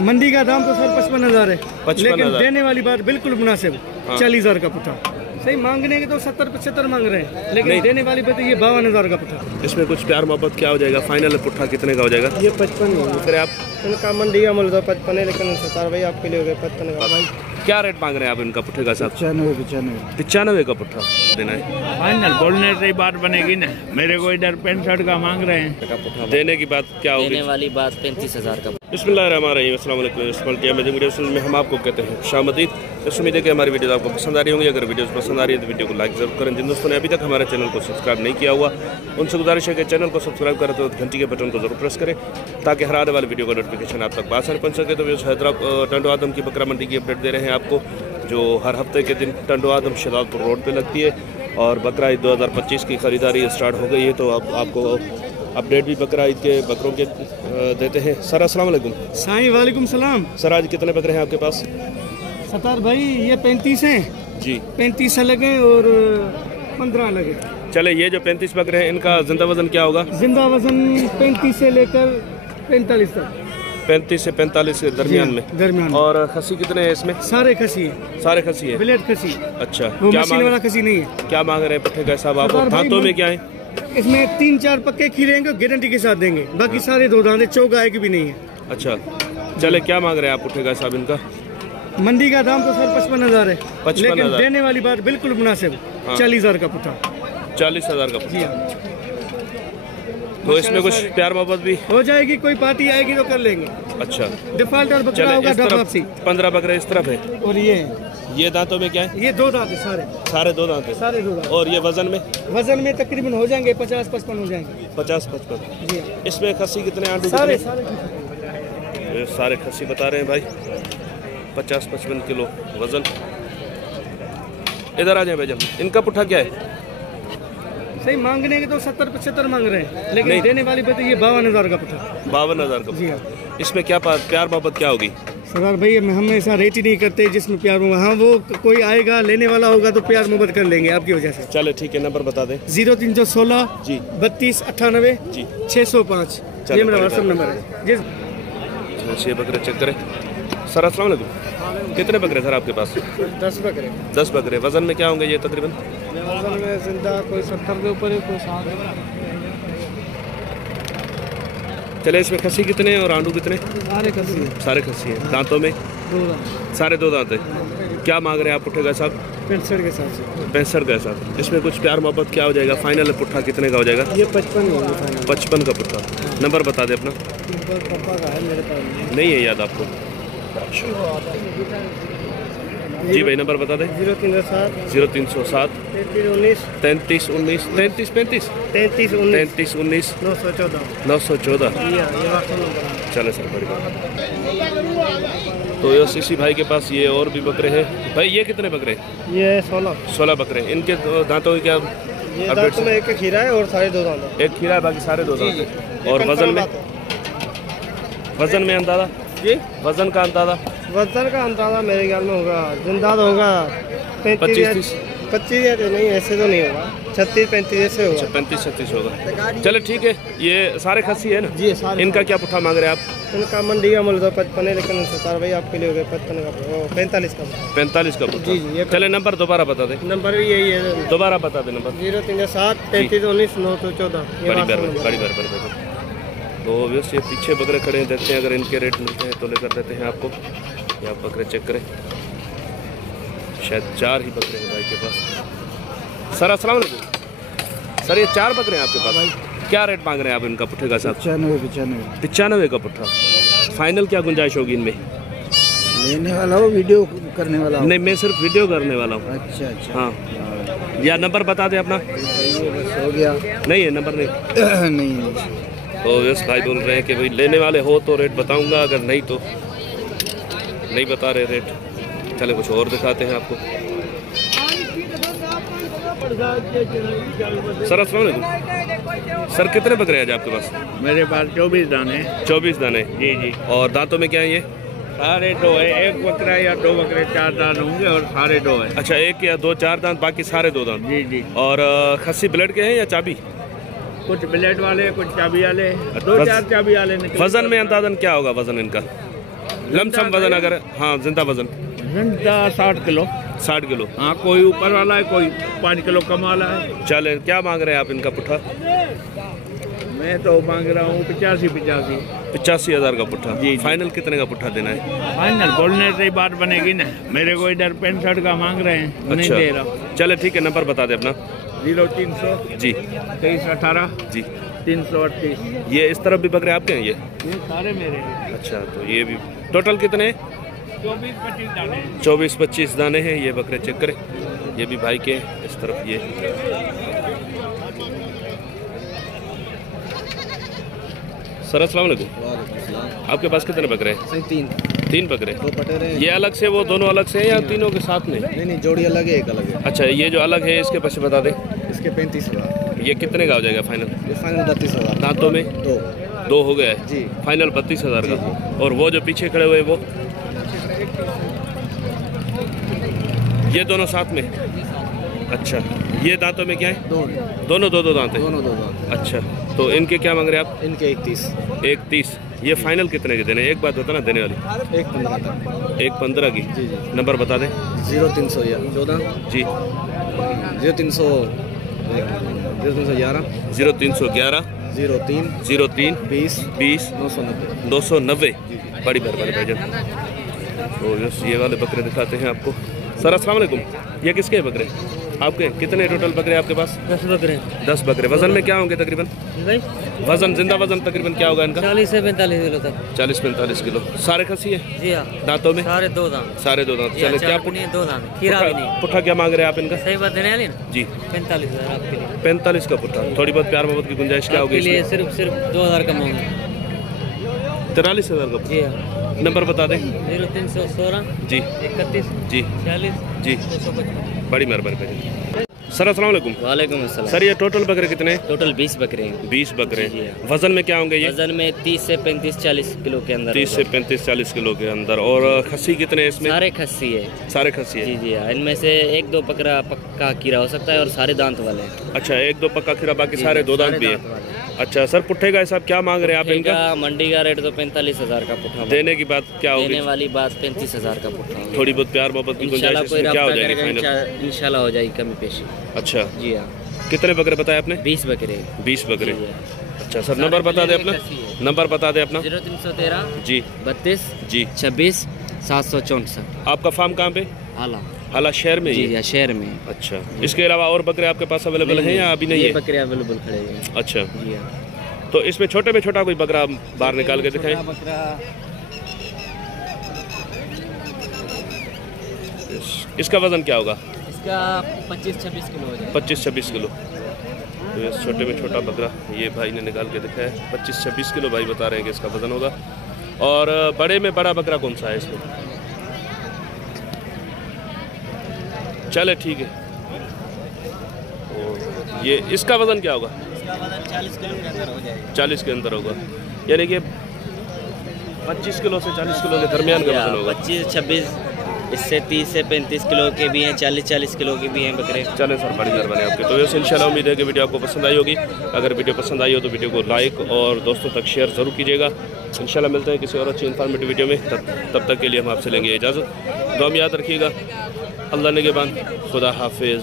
मंडी का दाम तो सर 55,000 है, लेकिन देने वाली बात बिल्कुल मुनासिब। 40,000 का पुट्ठा। सही मांगने के तो 70-75 मांग रहे हैं, लेकिन देने वाली बात ये 52,000 का पुट्ठा। इसमें कुछ प्यार मोहब्बत क्या हो जाएगा? फाइनल पुट्ठा कितने का हो जाएगा? ये 55 फिर आप इनका मंडी का मूल्य तो 55 है, लेकिन 70 भाई आपके लिए हो गए 55 का। भाई क्या रेट मांग रहे हैं आप इनका पुट्ठे का? साहब 95 का पुट्ठा देना है। फाइनल बोलने से ही बात बनेगी ना। मेरे को इधर 65 का मांग रहे हैं। देने की बात क्या होगी? देने वाली बात 35,000 का। बिस्मिल्लाहिर्रहमानिर्रहीम। अस्सलाम वालेकुम। में हम आपको कहते हैं शामदीद। उम्मीद है कि हमारी वीडियो आपको पसंद आ रही होंगी। अगर वीडियो पसंद आ रही है तो वीडियो को लाइक जरूर करें। जिन दोस्तों ने अभी तक हमारे चैनल को सब्सक्राइब नहीं किया हुआ उनसे गुजारिश है कि चैनल को सब्सक्राइब करें तो घंटी के बटन को जरूर प्रेस करें, ताकि हर आने वाली वीडियो का नोटिफिकेशन आप तक आसानी पहुंच सके। तो हैदराबाद टंडो आदम की बकरा मंडी की अपडेट दे रहे हैं आपको, जो हर हफ्ते के दिन टंडो आदम शहजादपुर रोड पे लगती है। और बकरा ईद 2025 की ख़रीदारी स्टार्ट हो गई है, तो अब आपको अपडेट भी बकरा ईद के बकरों के देते हैं। सर अस्सलाम वालेकुम। साईं वालेकुम सलाम। सर आज कितने बकरे हैं आपके पास? सतार भाई ये 35 हैं जी। 35 लगे और 15 लगे। चले, ये जो 35 बकरे हैं इनका जिंदा वजन क्या होगा? जिंदा वजन 35 से लेकर 45 तक। 35 से 45 के दरमियान में। और खसी कितने हैं इसमें? सारे खसी है। सारे खसी है। ब्लेड खसी। अच्छा, वो क्या मशीन वाला खसी नहीं है। क्या मांग रहे हैं पुट्ठे का साहब आप? दांतों में क्या है? इसमें 3-4 पक्के खीरेंगे, गारंटी के साथ देंगे। बाकी सारे 2 दांत, चौक आएगी भी नहीं है। अच्छा, चले, क्या मांग रहे हैं आप पुट्ठे का साहब इनका? मंडी का दाम तो सर 55,000 है, 55,000, लेकिन देने वाली बात बिल्कुल मुनासिब। 40,000 का पुट्ठा। 40,000 का जी। तो इसमें कुछ प्यार मोहब्बत भी हो जाएगी, कोई पार्टी आएगी तो कर लेंगे। अच्छा, डिफॉल्ट और बकरा होगा, इस तरफ वापसी। 15 बकरे इस तरफ है। और ये दांतों में क्या है? ये 2 दांत है सारे। सारे 2 दांत है। सारे 2 दांत। और ये वजन में? वजन में तकरीबन हो जाएंगे 50-55 हो जाएंगे। 50-55 जी। इसमें खसी कितने आंडू? सारे खसी बता रहे हैं भाई, 50-55 किलो वजन। इधर आ जाए भाई। इनका पुट्ठा क्या है? सही मांगने के तो 70-75 मांग रहे हैं, लेकिन देने वाली बात ये 52,000 का पुट्ठा। 52,000 का। जी हाँ। इसमें क्या प्यार मोहब्बत क्या होगी? सरदार भाई हम हमेशा रेट ही नहीं करते जिसमें प्यार मोहब्बत। हाँ, वो कोई आएगा लेने वाला होगा तो प्यार मोहब्बत कर लेंगे आपकी वजह से। चले ठीक है, नंबर बता दें। 0316 जी 32 98 जी 605। ये मेरा व्हाट्सएप नंबर है। जी, बकरे चेक करें। सर अस्सलाम वालेकुम। कितने बकरे सर आपके पास? 10 बकरे। 10 बकरे। वजन में क्या होंगे ये तकरीबन? वजन में जिंदा कोई 70 के ऊपर है, कोई 60। चले, इसमें खसी कितने हैं और आंडू कितने? सारे खसी है। सारे खसी हैं। दांतों में? 2 दांत। सारे 2 दांत है। क्या मांग रहे हैं आप पुट्ठे का साहब? 65 के साथ। 65 का साहब। इसमें कुछ प्यार मोहब्बत क्या हो जाएगा? फाइनल पुट्ठा कितने का हो जाएगा? ये 55 55 का पुट्ठा। नंबर बता दे अपना। पापा का है, मेरे पास नहीं है याद आपको? जी भाई, नंबर बता दें। 0307 0307 33 19 33 35 33 19 33 19 914। चले सर, बड़ी बात। तो इसी भाई के पास ये और भी बकरे हैं। भाई ये कितने बकरे? ये 16 बकरे। इनके दांतों की क्या? ये दांतों में एक खीरा है और सारे 2 दांत। एक खीरा है, बाकी सारे 2 दांत है। और वजन में? वजन में अंदाजा जी? वजन का अंदाजा? वजन का अंदाजा मेरे ख्याल में होगा, जिंदा होगा 35-30। 25 तो नहीं, ऐसे तो नहीं होगा। 36-35 ऐसे होगा। 35-36 होगा। चलो ठीक है। ये सारे खसी है ना? जी सारे। इनका क्या पुट्ठा मांग रहे हैं आप? इनका मंडी का मूल्य तो 55 है, लेकिन 70 भाई आपके लिए हो गए 55 का 45 का। 45 का पुट्ठा। जी। चले, नंबर दोबारा बता दें। नंबर भी यही है। दोबारा बता दें नंबर। 0307 33 19 914। बड़ी बार। तो ये पीछे बकरे खड़े हैं, देखते हैं अगर इनके रेट मिलते हैं तो लेकर देते हैं आपको। ये आप बकरे चेक करें, शायद 4 ही बकरे हैं भाई के पास। सर अस्सलाम वालेकुम। सर ये 4 बकरे हैं आपके पास, क्या रेट मांग रहे हैं आप इनका पुट्ठे का साहब? 95 का पुट्ठा। फाइनल क्या गुंजाइश होगी इनमें? लेने वाला हो, वीडियो करने वाला हो? नहीं, मैं सिर्फ वीडियो करने वाला हूँ। अच्छा। हाँ, या नंबर बता दें अपना। हो गया। नहीं है नंबर? नहीं नहीं। तो यस भाई बोल रहे हैं कि भाई लेने वाले हो तो रेट बताऊंगा, अगर नहीं तो नहीं बता रहे रेट। चले, कुछ और दिखाते हैं आपको। सर अस्सलाम वालेकुम। सर कितने बकरे हैं आपके पास? मेरे पास 24 दाने। 24 दाने। जी। और दांतों में क्या है ये? सारे 2 है। एक बकरा या 2 बकरे 4 दांत होंगे और सारे 2 है। अच्छा, 1 या 2 4 दांत, बाकी सारे 2 दांत। जी। और खस्सी ब्लड के हैं या चाबी? कुछ ब्लेड वाले, कुछ चाबी वाले, 2-4 चाबी वाले। वजन में अंदाजन क्या होगा वजन इनका? लमसम वजन अगर, हाँ जिंदा वजन जिंदा 60 किलो। 60 किलो। हाँ, कोई ऊपर वाला है, कोई 5 किलो कम वाला है। चले, क्या मांग रहे हैं आप इनका पुट्ठा? मैं तो मांग रहा हूँ 85,000। 85,000 का पुट्ठा। जी। फाइनल कितने का पुट्ठा देना है? फाइनल बोलने से ही बात बनेगी ना। मेरे को इधर 65 का मांग रहे हैं, नहीं दे रहा। चले ठीक है, नंबर बता दे अपना। 0300 जी 2318 जी। 338। ये इस तरफ भी बकरे आपके हैं ये? सारे मेरे हैं। अच्छा, तो ये भी टोटल कितने? 24-25 दाने। 24-25 दाने हैं ये बकरे, चेक करें। ये भी भाई के हैं, इस तरफ ये। सर अस्सलाम वालेकुम। आपके पास कितने बकरे हैं? 3 बकरे। 2 पटेरे हैं। ये अलग से, वो दोनों अलग से हैं या तीनों के साथ में? नहीं, जोड़ी अलग है, एक अलग है। अच्छा, ये जो अलग है इसके पैसे बता दें। इसके 35,000। ये कितने का हो जाएगा फाइनल? ये फाइनल 32,000। दांतों में 2 हो गया है जी। फाइनल 32,000 का। और वो जो पीछे खड़े हुए वो, ये दोनों साथ में? अच्छा, ये दांतों में क्या है? दोनों 2 दांत हैं। दोनों 2 दांत। अच्छा, तो इनके क्या मांग रहे हैं आप? इनके 31। 1,30। ये फाइनल कितने के देने? एक बात बता ना देने वाली। 1,15 तक। 1,15 की। जी जी। नंबर बता दें। 0314 जी। 0311 0311 03 03 20 20 990। 990। बड़ी मेहरबानी भाईजान। तो ये वाले बकरे दिखाते हैं आपको। सर अस्सलाम वालेकुम। ये किसके हैं बकरे? आपके? कितने टोटल बकरे आपके पास? 10 बकरे। 10 बकरे। वजन में क्या होंगे तकरीबन? भाई वजन, जिंदा वजन तकरीबन क्या होगा इनका? 40 से 45 किलो तक। 40-45 किलो। सारे खसी है? जी हाँ, दांतों में? सारे 2 दांत। सारे 2 दांत। चले, क्या 2 दांत, खीरा भी नहीं। पुट्ठा क्या मांग रहे हैं आप इनका? सही बात देने वाली ना? जी। 45,000 आपके लिए। 45 का पुट्ठा। थोड़ी बहुत प्यार मोहब्बत की गुंजाइश क्या होगी आपके लिए इसमें? सिर्फ 2,000 कम होंगे। 43,000 का। जी हाँ। नंबर बता दें। 0316 जी 31 जी 46 जी। 255। बड़ी मेहरबानी भाई। सर अस्सलाम वालेकुम। वालेकुम अस्सलाम। सर ये टोटल बकरे कितने हैं? टोटल 20 बकरे हैं। 20 बकरे। जी, वजन में क्या होंगे ये? वजन में 30 से 35-40 किलो के अंदर 30 से 35-40 किलो के अंदर। और खस्सी कितने हैं इसमें? सारे खस्सी है। सारे खस्सी है। जी जी हाँ, इनमें से 1-2 बकरा पक्का कीड़ा हो सकता है और सारे दांत वाले हैं। अच्छा, 1-2 पक्का खीरा, बाकी सारे 2 दांत भी है। वाले। अच्छा सर, पुट्ठे का हिसाब क्या मांग रहे हैं आप इनका? मंडी का रेट तो 45,000 का पुट्ठा। देने की बात क्या होगी? देने वाली बात 35,000 का पुट्ठा। थोड़ी बहुत प्यार मोहब्बत की गुंजाइश इंशाल्लाह कोई इसमें क्या हो रब्ता जाएगी करेगा, फाइनल? इंशाल्लाह हो जाएगी कमी पेशी। अच्छा, जी हाँ। कितने बकरे बताए आपने? 20 बकरे। 20 बकरे। जी, हाँ। अच्छा सर, नंबर बता दें अपना। नंबर बता दें अपना। 0313 जी 32 जी। 26 764। आपका फार्म कहाँ पे? हाला। हाला शहर में ही जी है? जी, शहर में। अच्छा, इसके अलावा और बकरे आपके पास अवेलेबल हैं या अभी नहीं ये है? बकरे अवेलेबल खड़े हैं। अच्छा, जी हाँ। तो इसमें छोटे में छोटा कोई बकरा बाहर निकाल के दिखाएं। बकरा इसका वजन क्या होगा? इसका 25-26 किलो हो जाएगा। 25-26 किलो। तो ये छोटे में छोटा बकरा ये भाई ने निकाल के दिखाया है। 25-26 किलो भाई बता रहे हैं कि इसका वजन होगा। और बड़े में बड़ा बकरा कौन सा है इसमें? चले ठीक है। और ये इसका वजन क्या होगा? इसका वजन 40 किलो के अंदर हो जाएगा। 40 के अंदर होगा, यानी कि 25 किलो से 40 किलो के दरमियान का वजन होगा। 25-26, इससे 30 से 35 किलो के भी हैं, 40-40 किलो के भी हैं बकरे। चलें सर, बड़ी मेहरबानी आपकी। तो वैसे इंशाल्लाह उम्मीद है कि वीडियो आपको पसंद आई होगी। अगर वीडियो पसंद आई हो तो वीडियो को लाइक और दोस्तों तक शेयर ज़रूर कीजिएगा। इंशाल्लाह मिलते हैं किसी और अच्छी इन्फॉर्मेटिव वीडियो में। तब तक के लिए हम आपसे लेंगे इजाज़त। दुआ में याद रखिएगा। अल्लाह निगहबान। खुदा हाफिज़।